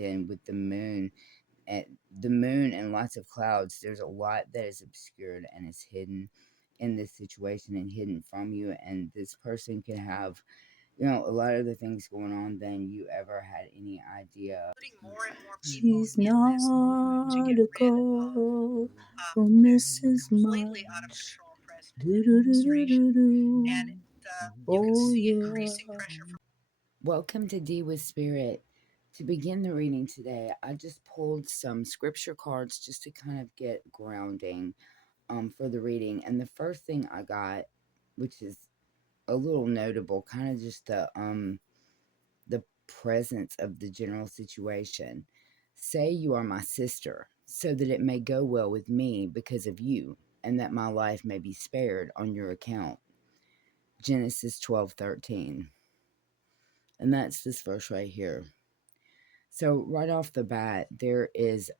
then with the moon and lots of clouds, there's a lot that is obscured and is hidden in this situation and hidden from you. And this person can have, a lot of the things going on than you ever had any idea. She's not a girl for Mrs. Much. Do-do-do-do-do-do. Oh, yeah. Welcome to D with Spirit. To begin the reading today, I just pulled some scripture cards just to kind of get grounding for the reading. And the first thing I got, which is a little notable, kind of just the presence of the general situation. Say you are my sister, so that it may go well with me because of you, and that my life may be spared on your account. Genesis 12:13. And that's this verse right here. So right off the bat, there is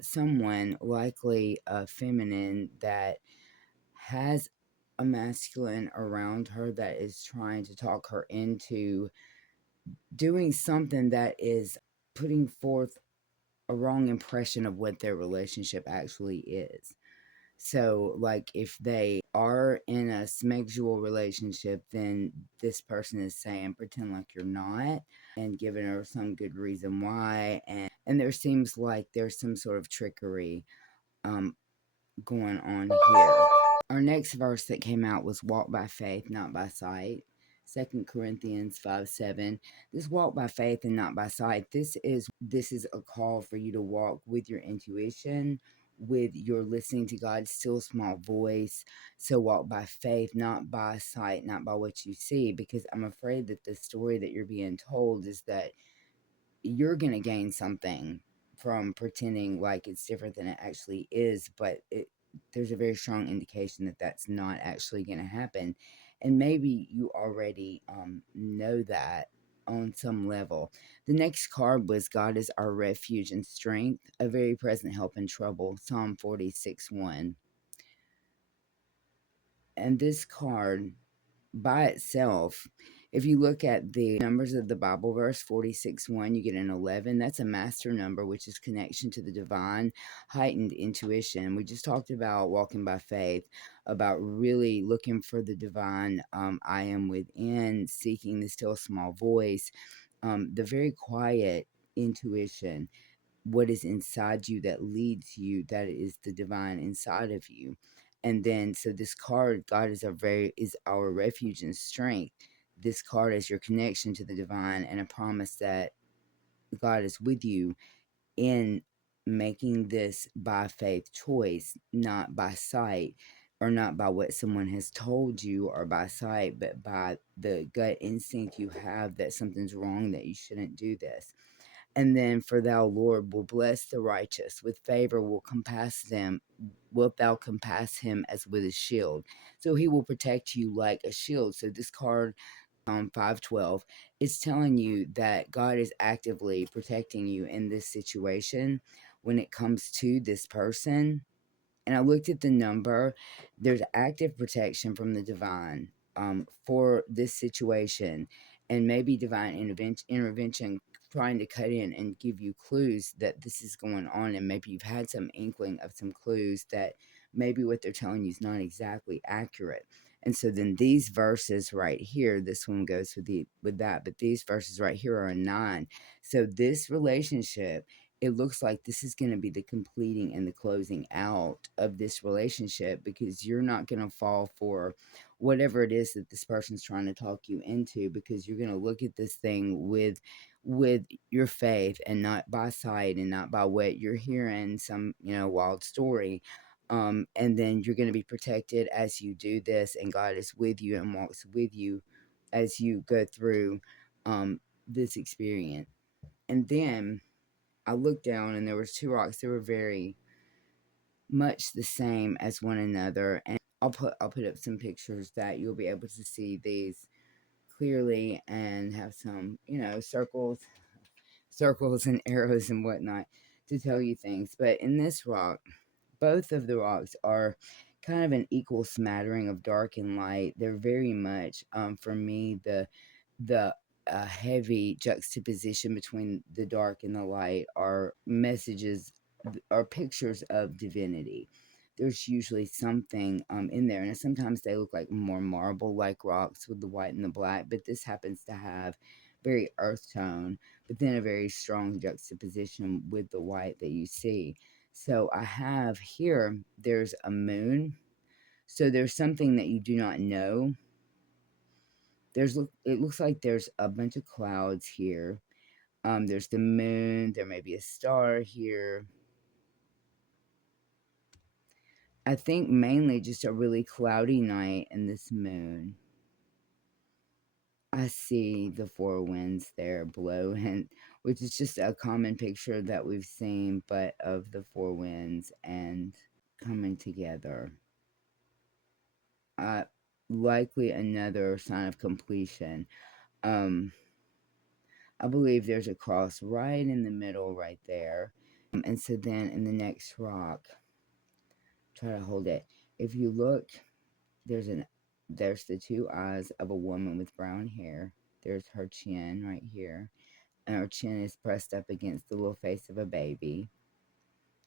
someone, likely a feminine, that has a masculine around her that is trying to talk her into doing something that is putting forth a wrong impression of what their relationship actually is. So, like, if they are in a sexual relationship, then this person is saying, pretend like you're not, and giving her some good reason why. And there seems like there's some sort of trickery going on here. Our next verse that came out was walk by faith, not by sight. 2 Corinthians 5:7. This walk by faith and not by sight. This is a call for you to walk with your intuition, with your listening to God's still small voice. So walk by faith, not by sight, not by what you see, because I'm afraid that the story that you're being told is that you're going to gain something from pretending like it's different than it actually is, but there's a very strong indication that that's not actually going to happen. And maybe you already know that on some level. The next card was God is our refuge and strength, a very present help in trouble, Psalm 46:1. And this card by itself, if you look at the numbers of the Bible verse 46:1, you get an 11. That's a master number, which is connection to the divine, heightened intuition. We just talked about walking by faith, about really looking for the divine. I am within, seeking the still small voice, the very quiet intuition, what is inside you that leads you, that is the divine inside of you. And then, so this card, God is our refuge and strength. This card is your connection to the divine and a promise that God is with you in making this by faith choice, not by sight, or not by what someone has told you or by sight, but by the gut instinct you have that something's wrong, that you shouldn't do this. And then, for thou, Lord, will bless the righteous. With favor will compass them. Wilt thou compass him as with a shield? So he will protect you like a shield. So this card, 512, is telling you that God is actively protecting you in this situation when it comes to this person. And I looked at the number. There's active protection from the divine for this situation, and maybe divine intervention trying to cut in and give you clues that this is going on. And maybe you've had some inkling of some clues that maybe what they're telling you is not exactly accurate. And so then these verses right here, this one goes with that, but these verses right here are a 9. So this relationship, it looks like this is going to be the completing and the closing out of this relationship, because you're not going to fall for whatever it is that this person's trying to talk you into, because you're going to look at this thing with your faith and not by sight and not by what you're hearing, some wild story. And then you're going to be protected as you do this, and God is with you and walks with you as you go through this experience. And then I looked down and there was 2 rocks that were very much the same as one another, and I'll put up some pictures that you'll be able to see these clearly, and have some circles and arrows and whatnot to tell you things. But in this rock, both of the rocks are kind of an equal smattering of dark and light. They're very much for me the a heavy juxtaposition between the dark and the light are messages or pictures of divinity. There's usually something in there, and sometimes they look like more marble like rocks with the white and the black, but this happens to have very earth tone, but then a very strong juxtaposition with the white that you see. So I have here, there's a moon. So there's something that you do not know. It looks like there's a bunch of clouds here. There's the moon. There may be a star here. I think mainly just a really cloudy night and this moon. I see the four winds there blowing, which is just a common picture that we've seen, but of the four winds and coming together. Likely another sign of completion. Um, I believe there's a cross right in the middle right there. And so then in the next rock, try to hold it. If you look, there's the two eyes of a woman with brown hair. There's her chin right here. And her chin is pressed up against the little face of a baby.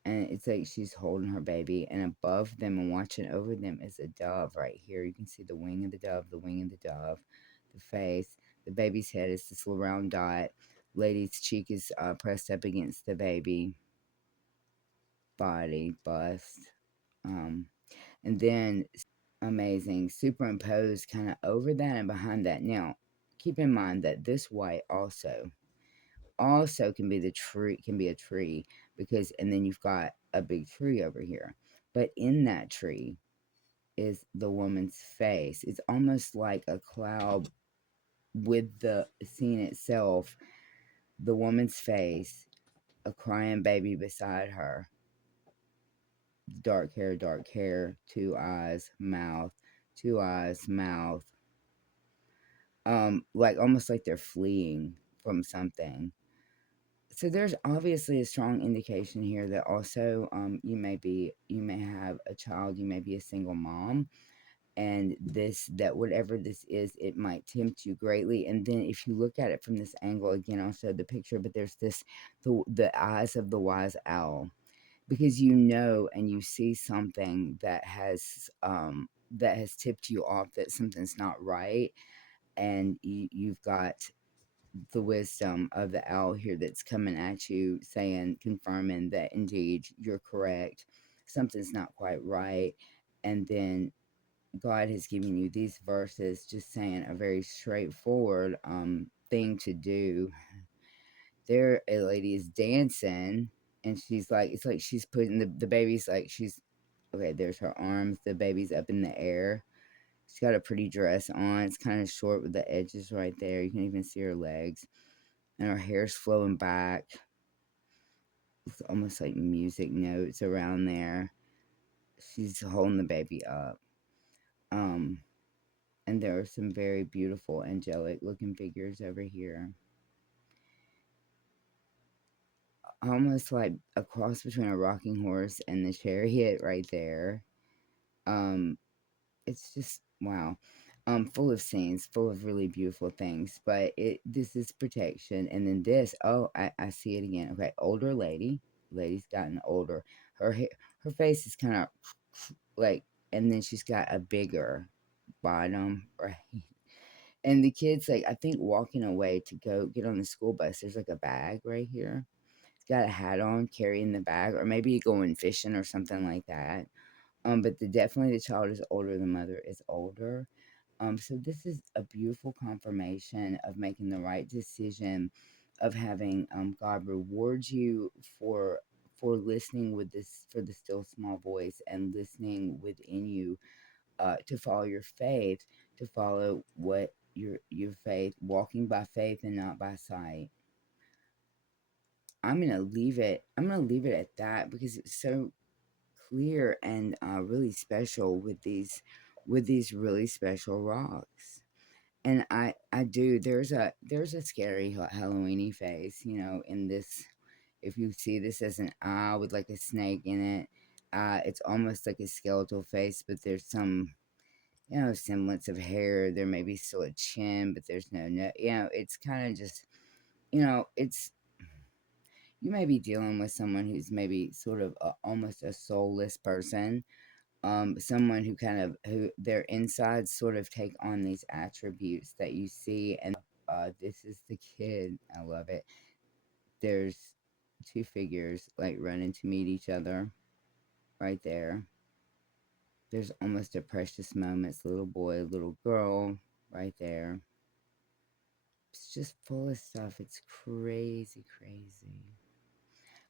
And it's like she's holding her baby. And above them and watching over them is a dove right here. You can see the wing of the dove, the wing of the dove, the face. The baby's head is this little round dot. Lady's cheek is pressed up against the baby body, bust. And then amazing superimposed kind of over that and behind that. Now, keep in mind that this white also can be a tree, because and then you've got a big tree over here. But in that tree is the woman's face. It's almost like a cloud with the scene itself, the woman's face, a crying baby beside her, dark hair, two eyes, mouth, like almost like they're fleeing from something. So there's obviously a strong indication here that also you may have a child, you may be a single mom, and that whatever this is, it might tempt you greatly. And then if you look at it from this angle again, I'll show the picture, but there's the eyes of the wise owl, because you know and you see something that has tipped you off that something's not right, and you've got the wisdom of the owl here that's coming at you saying, confirming that indeed you're correct, something's not quite right. And then God has given you these verses just saying a very straightforward thing to do. There a lady is dancing, and she's like, it's like she's putting the baby's like, she's okay, there's her arms, the baby's up in the air. She's got a pretty dress on. It's kind of short with the edges right there. You can even see her legs. And her hair's flowing back. It's almost like music notes around there. She's holding the baby up. And there are some very beautiful angelic looking figures over here. Almost like a cross between a rocking horse and the chariot right there. It's just wow. Full of scenes, full of really beautiful things. But this is protection. And then this, oh, I see it again. Okay, older lady. Lady's gotten older. Her face is kind of like, and then she's got a bigger bottom, right? And the kid's like, I think walking away to go get on the school bus. There's like a bag right here. It's got a hat on, carrying the bag, or maybe going fishing or something like that. But definitely the child is older, the mother is older. So this is a beautiful confirmation of making the right decision, of having God reward you for listening with this, for the still small voice, and listening within you to follow your faith, to follow what your faith, walking by faith and not by sight. I'm gonna leave it at that, because it's so clear and really special with these really special rocks. And I do, there's a scary Halloweeny face, you know, in this. If you see this as an eye with like a snake in it, it's almost like a skeletal face, but there's some semblance of hair. There may be still a chin, but there's no. It's kind of just, it's you may be dealing with someone who's maybe sort of almost a soulless person, someone who who their insides sort of take on these attributes that you see. And this is the kid. I love it. There's two figures like running to meet each other right there. There's almost a precious moments, little boy, little girl, right there. It's just full of stuff. It's crazy, crazy.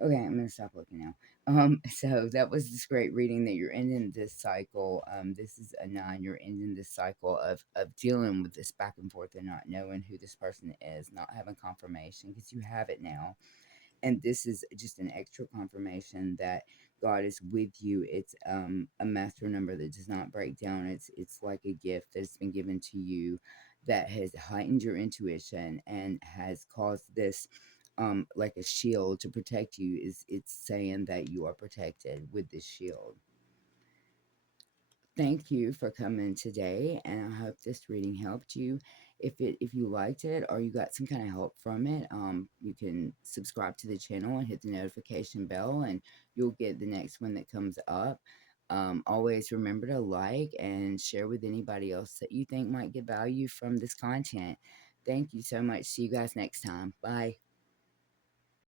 Okay, I'm gonna stop looking now. So that was this great reading that you're ending this cycle. This is a 9. You're ending this cycle of dealing with this back and forth and not knowing who this person is, not having confirmation because you have it now. And this is just an extra confirmation that God is with you. It's a master number that does not break down. It's like a gift that's been given to you that has heightened your intuition and has caused this like a shield to protect you. Is it's saying that you are protected with this shield. Thank you for coming today, and I hope this reading helped you. If you liked it or you got some kind of help from it, you can subscribe to the channel and hit the notification bell, and you'll get the next one that comes up. Always remember to like and share with anybody else that you think might get value from this content. Thank you so much. See you guys next time. Bye.